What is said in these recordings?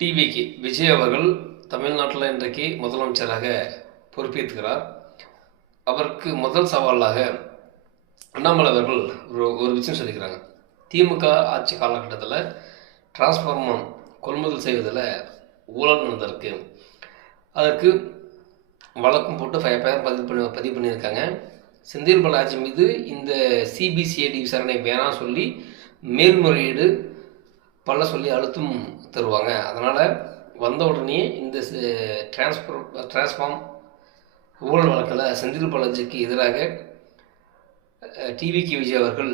டிவிக்கு விஜய் அவர்கள் தமிழ்நாட்டில் இன்றைக்கு முதலமைச்சராக பொறுப்பேற்றுக்கிறார். அவருக்கு முதல் சவாலாக அண்ணாமலை அவர்கள் ஒரு விஷயம் சொல்லிக்கிறாங்க. திமுக ஆட்சி காலகட்டத்தில் டிரான்ஸ்ஃபார்மர் கொள்முதல் செய்வதில் ஊழல் நடந்திருக்கு. அதற்கு வழக்கம் போட்டு பதிவு பண்ணியிருக்காங்க. செந்தில் பாலாஜி மீது இந்த சிபிசிஐடி விசாரணை வேணாம் சொல்லி மேல்முறையீடு சொல்லி அழுத்தம் தருவாங்க. அதனால் வந்த உடனே இந்த டிரான்ஸ்ஃபார்ம் ஊழல் வழக்கில் செந்தில் பாலாஜிக்கு எதிராக டிவிக்கு விஜய் அவர்கள்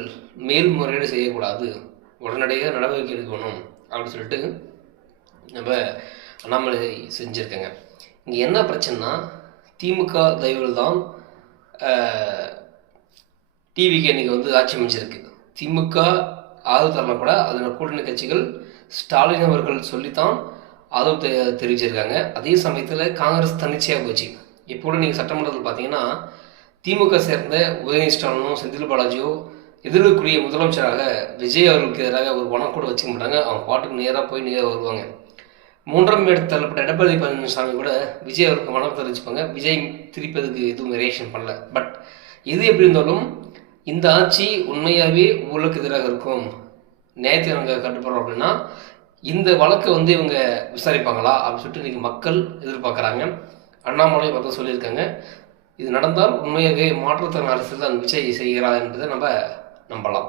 மேல்முறையீடு செய்யக்கூடாது, உடனடியாக நடவடிக்கை எடுக்கணும் அப்படின்னு சொல்லிட்டு நம்ம அண்ணாமலை செஞ்சுருக்கேங்க. இங்கே என்ன பிரச்சனைனா, திமுக தயவில் தான் டிவிக்கு இன்றைக்கி ஆட்சி அமைச்சிருக்கு. திமுக ஆதரவு தரலாம் கூட அதில் கூட்டணி கட்சிகள் ஸ்டாலின் அவர்கள் சொல்லித்தான் ஆதரவு தெரிவிச்சிருக்காங்க. அதே சமயத்தில் காங்கிரஸ் தன்னிச்சையாக போச்சு. இப்போ நீங்கள் சட்டமன்றத்தில் பார்த்தீங்கன்னா திமுக சேர்ந்த உதயநிதி ஸ்டாலினும் செந்தில் பாலாஜியோ எதிர்க்கக்கூடிய முதலமைச்சராக விஜய் அவர்களுக்கு எதிராக ஒரு வனம் கூட வச்சுக்க மாட்டாங்க. அவங்க பாட்டுக்கு நேராக வருவாங்க. மூன்றாம் இடத்து தள்ளப்பட்ட எடப்பாடி பழனிசாமி கூட விஜய் அவருக்கு வனம் தெரிவிச்சுப்பாங்க. விஜய் திருப்பி அதுக்கு எதுவும் ரியாக்ஷன் பண்ணல. பட் இது எப்படி இருந்தாலும் இந்த ஆட்சி உண்மையாகவே ஊழலுக்கு எதிராக இருக்கும், நியாயத்தை நாங்கள் கட்டுப்படுறோம் அப்படின்னா இந்த வழக்கை இவங்க விசாரிப்பாங்களா அப்படின்னு சொல்லிட்டு இன்றைக்கி மக்கள் எதிர்பார்க்குறாங்க. அண்ணாமலை பார்த்தா சொல்லியிருக்காங்க. இது நடந்தால் உண்மையாகவே மாற்றுத்திறன் அரசு தான் விஜய் செய்கிறார் என்பதை நம்ம நம்பலாம்.